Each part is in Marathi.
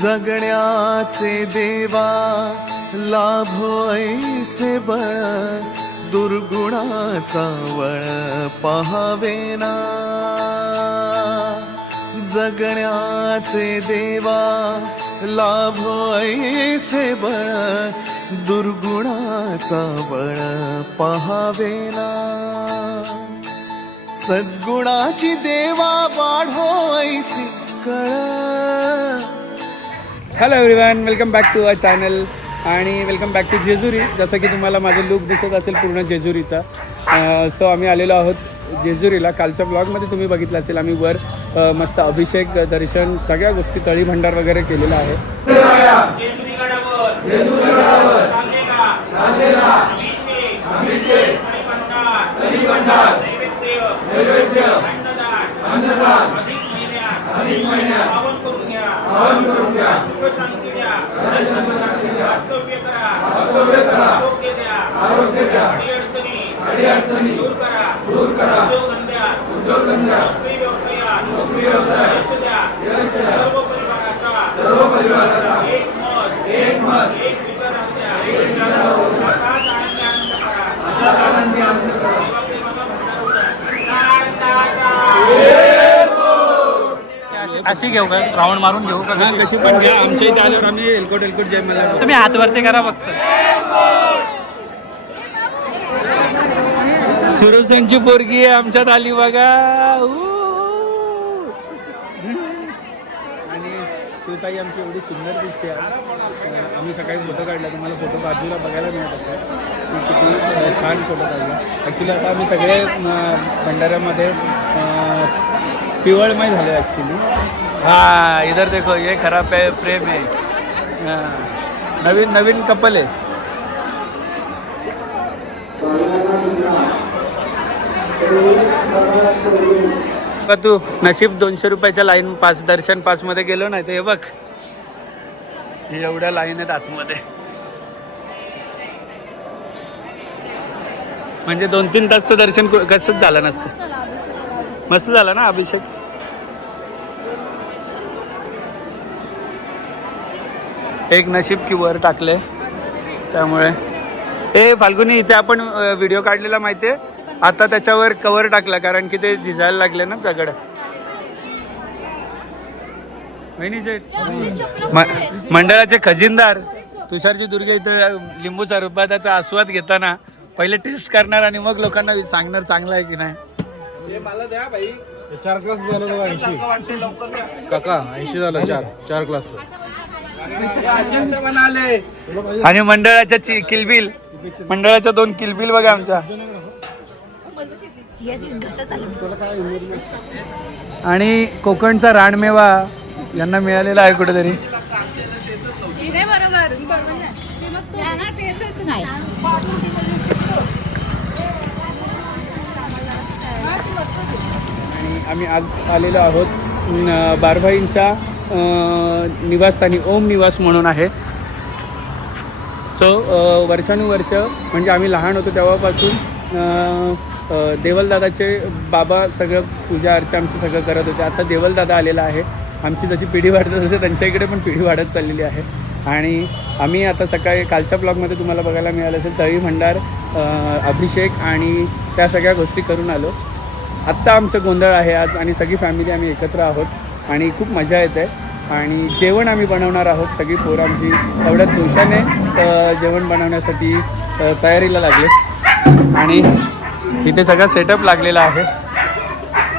जगण्याचे देवा लाभो ऐसे बळ, दुर्गुणाचा वळ पहावेना. जगण्याचे देवा लाभो ऐसे बळ, दुर्गुणाचा बळ पहावेना. सद्गुणाची देवा वाढो ऐसी कळ. Hello everyone, welcome back to our channel आणि वेलकम बॅक टू जेजुरी. जसं की तुम्हाला माझं लुक दिसत असेल पूर्ण जेजुरीचा. सो आम्ही आलेलो आहोत जेजुरीला. कालच्या ब्लॉगमध्ये तुम्ही बघितलं असेल आम्ही वर मस्त अभिषेक, दर्शन, सगळ्या गोष्टी, तळी भंडार वगैरे केलेला आहे. अशी घेऊ का, राऊंड मारून घेऊ का? कशी पण घ्या. आमच्या इथे आल्यावर आम्ही एलकोट एलकोट जय मला. तुम्ही हात वरती करा फक्त. सुरुसेंची पोरगी आहे आमच्यात आली बघा. आणि शिवताई आमची एवढी सुंदर दिसते. आम्ही सकाळी फोटो काढला, तुम्हाला फोटो बाजूला बघायला मिळत असेल की किती छान फोटो काढला. ॲक्च्युली आता आम्ही सगळे भंडाऱ्यामध्ये पिवळमय झालं ॲक्च्युली. हाँ, इधर देखो, ये खरा प्रेम है. नवीन नवीन कपल आहे. तू नशीब 200 रुपयाच्या लाईन पास, दर्शन पास मध्ये गेलो नाही तर हे बघ, हे एवढ्या लाईन आहेत आतमध्ये. म्हणजे 2-3 तास तर दर्शन कसंच झालं नसतं. मस्त झाला ना अभिषेक. एक नशीब की वर टाकले त्यामुळे. हे फाल्गुनी, इथे आपण व्हिडिओ काढलेला माहितीये, आता त्याच्यावर कव्हर टाकला कारण की ते झिजायला लागले ना दगड. मंडळाचे खजिनदार तुषारजी दुर्गे इथं लिंबू सरबताचा आस्वाद घेताना पहिले टेस्ट करणार आणि मग लोकांना सांगणार चांगला आहे की नाही. मला द्या भाई. 4 क्लास झालं बघा. 80 काका 80 झालं. 4 क्लास. आणि मंडळाच्या किलबिल, मंडळाच्या 2 किलबिल बघा आमच्या. आणि कोकणचा रानमेवा यांना मिळालेला आहे कुठेतरी. आणि आम्ही आज आलेलो आहोत बारभाईंच्या निवासस्थानी, ओम निवास म्हणून आहे. सो वर्षानुवर्ष, म्हणजे आम्ही लहान होतो तेव्हापासून देवलदादाचे बाबा सगळं पूजा अर्चा आमचं सगळं करत होते. आता देवलदादा आलेला आहे. आमची जशी पिढी वाढत तसं त्यांच्या इकडे पण पिढी वाढत चाललेली आहे. आणि आम्ही आता सकाळी कालच्या ब्लॉगमध्ये तुम्हाला बघायला मिळालं असेल तळी भंडार, अभिषेक आणि त्या सगळ्या गोष्टी करून आलो. आत्ता आमचं गोंधळ आहे आज आणि सगळी फॅमिली आम्ही एकत्र आहोत आणि खूप मजा येते. आणि जेवण आम्ही बनवणार आहोत. सगळी पोरं आमची एवढ्या जोशाने जेवण बनवण्यासाठी तयारीला लागले. आणि इथे सगळा सेटअप लागलेला आहे.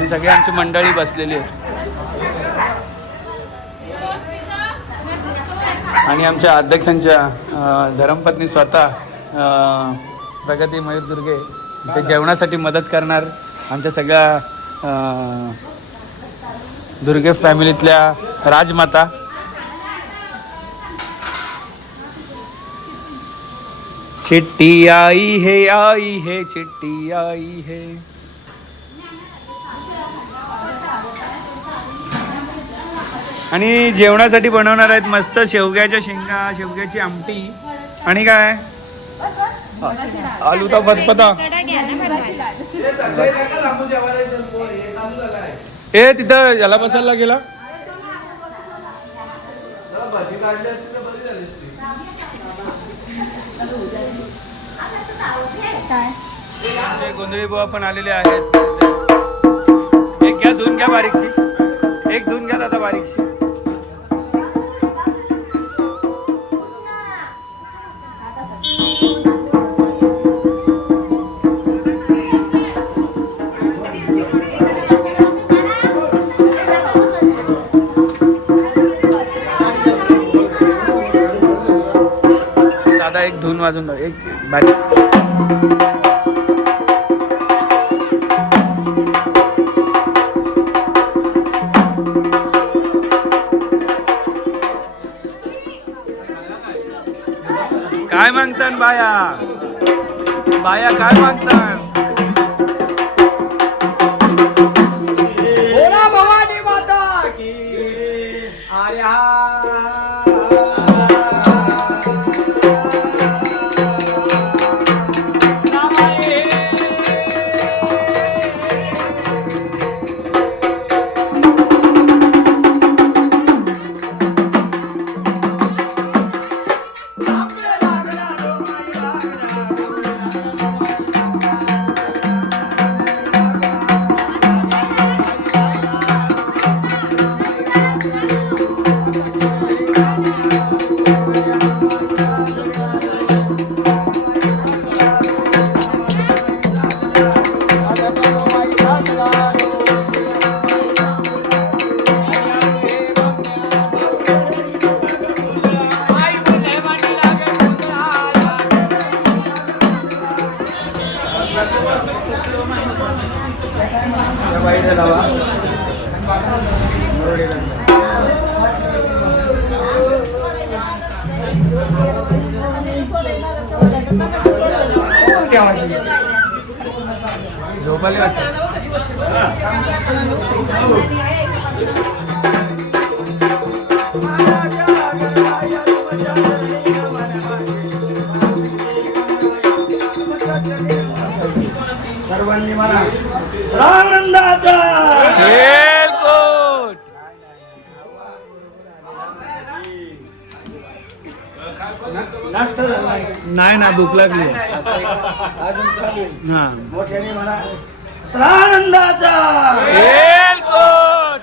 ही सगळी आमची मंडळी बसलेली आहे. आणि आमच्या अध्यक्षांच्या धर्मपत्नी स्वतः प्रगती मयूर दुर्गे इथे जेवणासाठी मदत करणार. आमच्या सगळ्या दुर्गे फॅमिलीतल्या राजमाता. चिट्टी आई है चिट्टी आई है. आणि जेवणासाठी बनवणार आहेत मस्त शेवग्याच्या शेंगा, शेवग्याची आमटी आणि काय आलूचा फतफता. ए तिथं याला बसायला गेला आमचे गोंधळी बुवा पण आलेले आहेत. एक घ्या, धुवून घ्या बारीकशी. एक धुवून घ्या दादा बारीकशी. दादा एक धुवून वाजून दाव, एक बारीक. काय मागतात बाया? बाया काय मागतात? बोला भवानी माता की. अरे झोपाले वाटतं. सर्वांनी म्हणा आनंदाचा खेळकोट. नाश्ता झाला नाही ना, भूक लागली. अजून चालू आहे. हा. मोठ्याने म्हणा आनंदाचा खेळकोट.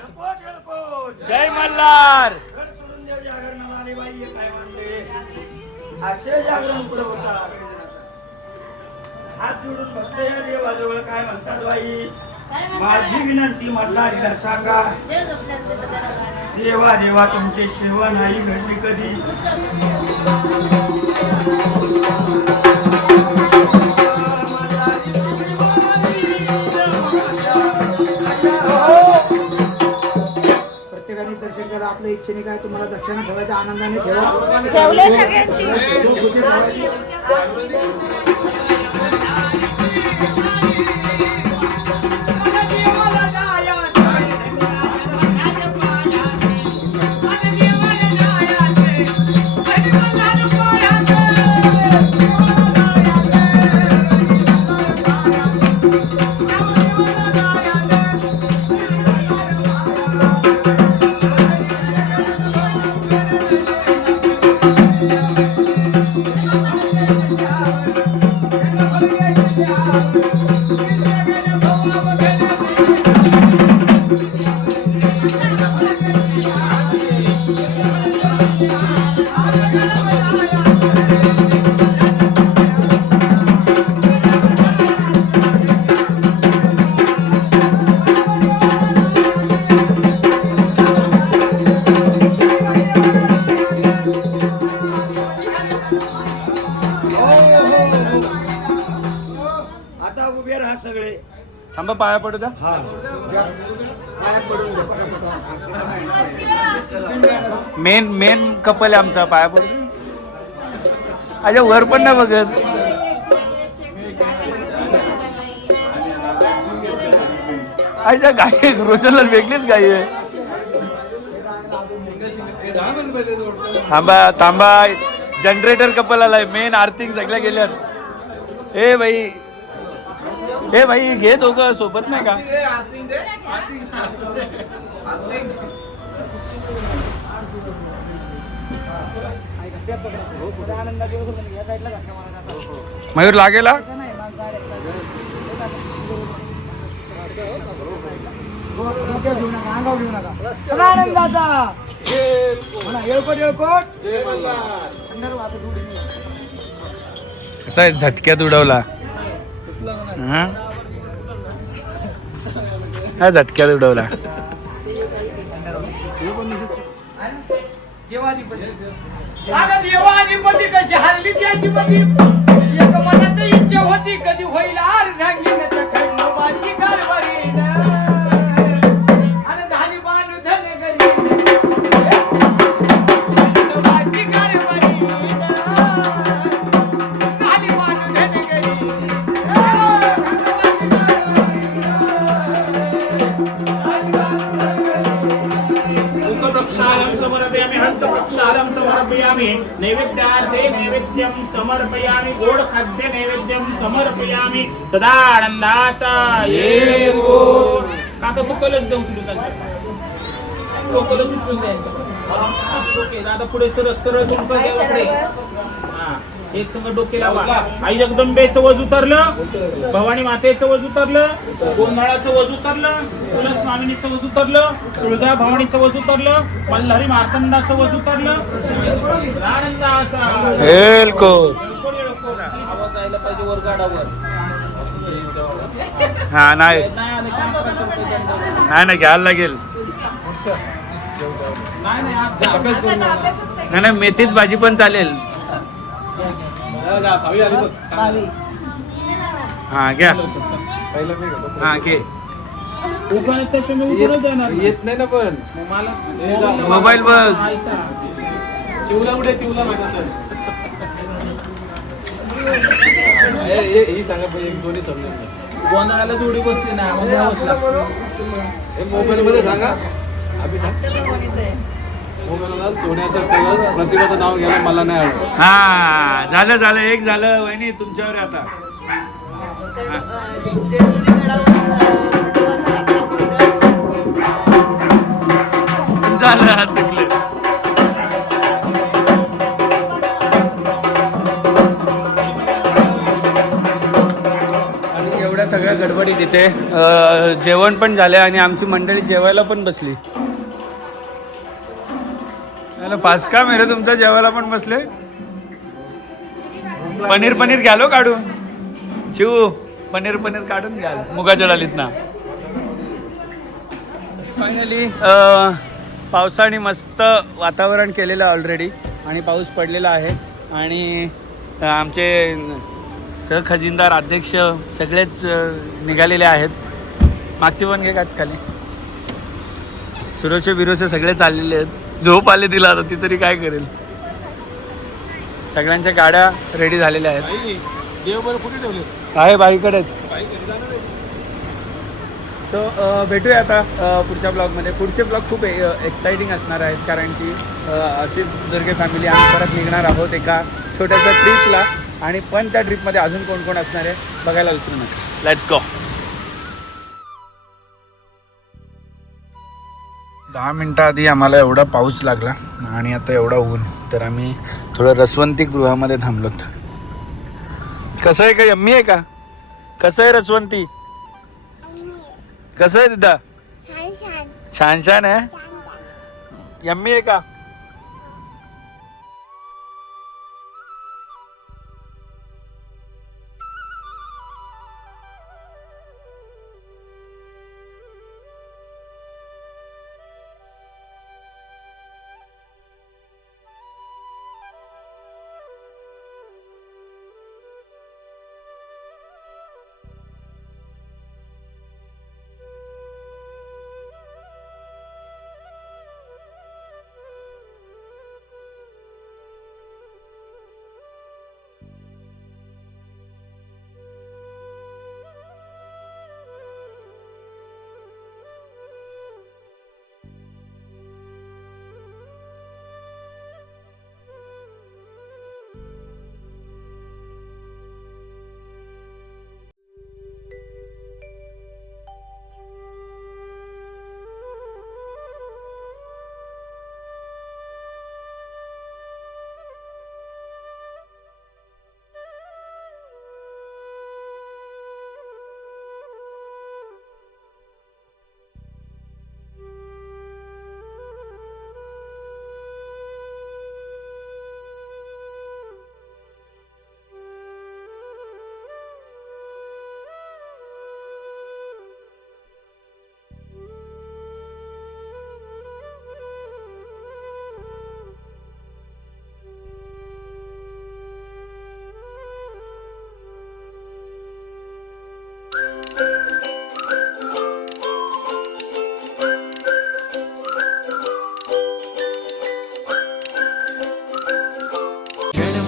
जय मल्हार. सोडून देव जागर म्हणाले बाई हे काय म्हणले असे जागरण पुढे होतात. हात जोडून बसले या देवाजवळ काय म्हणतात बाई माझी विनंती मल्हारीला सांगा. देवा देवा तुमची सेवा नाही घडली कधी. प्रत्येकाने दर्शन करा. आपल्या इच्छेने काय तुम्हाला दक्षिणा ठेवायच्या आनंदाने ठेवा. ठेवले सगळ्यांची. आता उभे राहा सगळे. थांबा, पाया पडू द्या. पाया पडून घ्या पटापटा. मेन कपल आहे आमचा. पाया पडू द्या. अच्छा, वर पण नाही बघत. अच्छा, गाय रोशनला वेगळीच गाय आहे. थांबा थांबा, जनरेटर कपल आलाय. मेन आर्थिक सगळ्या गेल्यात. ए भाई, ए भाई घे दोघं सोबत नाही का? मयूर लागेला कसा आहे झटक्यात उडवला हा झटक्यात उडवला देवाधिपती कशी हरली त्याची मधी एक मनात इच्छा होती कधी होईल अर्धांगीन खंडोबाची कारभारी आणि धानी बांधू धन घरी खंडोबाची कारभारी धानी बांधू धन घरी मुखप्रक्षालं समर्पयामि हस्तप्रक्षालं समर्पयामि नैवेद्यार्थे नैवेद्यं समर्पयामि गोडखाद्य नैवेद्यं समर्पयामि सदा आनंदाचा येतो काका तू कलच देऊ तुझी त्यांच्या कलच उचलून द्यायचा ओके दादा पुढे सरळ सरळ तुमचं देवाकडे हा एक संग डोके लावा आई जगदंबेचं वज उतरलं भवानी मातेचं वज उतरलं गोंधळाचं वज उतरलं तुळस स्वामिनीचं वज उतरलं तुळजा भवानीचं वज उतरलं मल्हारी मार्तंडाचं वज उतरलं आनंदाचा आवाज जायला पाहिजे वर गाडावर हा नाही नाही घ्यायला लागेल नाही मेथीत भाजी पण चालेल हा घ्या हा घे येत नाही ना पण मोबाईल बघ शिवला कुठे शिवला ही सांगा पाहिजे दोन्ही समजून गोंधळाला जोडी बसली ना मोबाईल मध्ये सांगा आम्ही मोबाईलला सोन्याचा कलश प्रतिभाचं नाव घ्यायला मला नाही आवडत हा झालं झालं एक झालं वहिनी तुमच्यावर आहे आता झालं चुकलं आणि एवढ्या सगळ्या गडबडीत इथे जेवण पण झाले आणि आमची मंडळी जेवायला पण बसली पाच का मेरे तुमच्या जेवायला पण बसले पनीर पनीर घ्यालो काढून शिव पनीर पनीर काढून घ्याल मुगाच्या डालीत ना फायनली पावसाने मस्त वातावरण केलेलं ऑलरेडी आणि पाऊस पडलेला आहे आणि आमचे सहखजिनदार अध्यक्ष सगळेच निघालेले आहेत मागचे पण घे काच खाली सुरोशे बिरोशे सगळे चाललेले आहेत झोप आले तिला आता ती तरी काय करेल सगळ्यांच्या गाड्या रेडी झालेल्या आहेत देवबर कुठे ठेवले आहे बाईकडे सो भेटूया आता पुढच्या ब्लॉगमध्ये पुढचे ब्लॉग खूप एक्साइटिंग असणार आहेत कारण की अशी दुर्गे फॅमिली आम्ही परत निघणार आहोत एका छोट्याशा ट्रिपला आणि पण त्या ट्रिपमध्ये अजून कोण कोण असणार आहे बघायला विसरू नका लेट्स गो 10 मिनटं आधी आम्हाला एवढा पाऊस लागला आणि आता एवढा ऊन तर आम्ही थोडं रसवंती गृहामध्ये थांबलोत कसं आहे का यम्मी आहे का कसं आहे रसवंती कसं आहे तिथं छान छान आहे यम्मी आहे का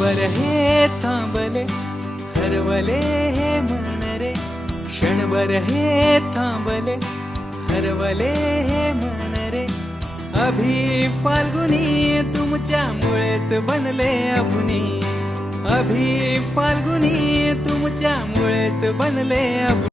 क्षणभर हे थांबले हरवले हे मन रे क्षणभर हे थांबले हरवले हे मन रे अभि फाल्गुनी तुमच्यामुळेच बनले अभुनी अभि फाल्गुनी तुमच्यामुळेच बनले अभुनी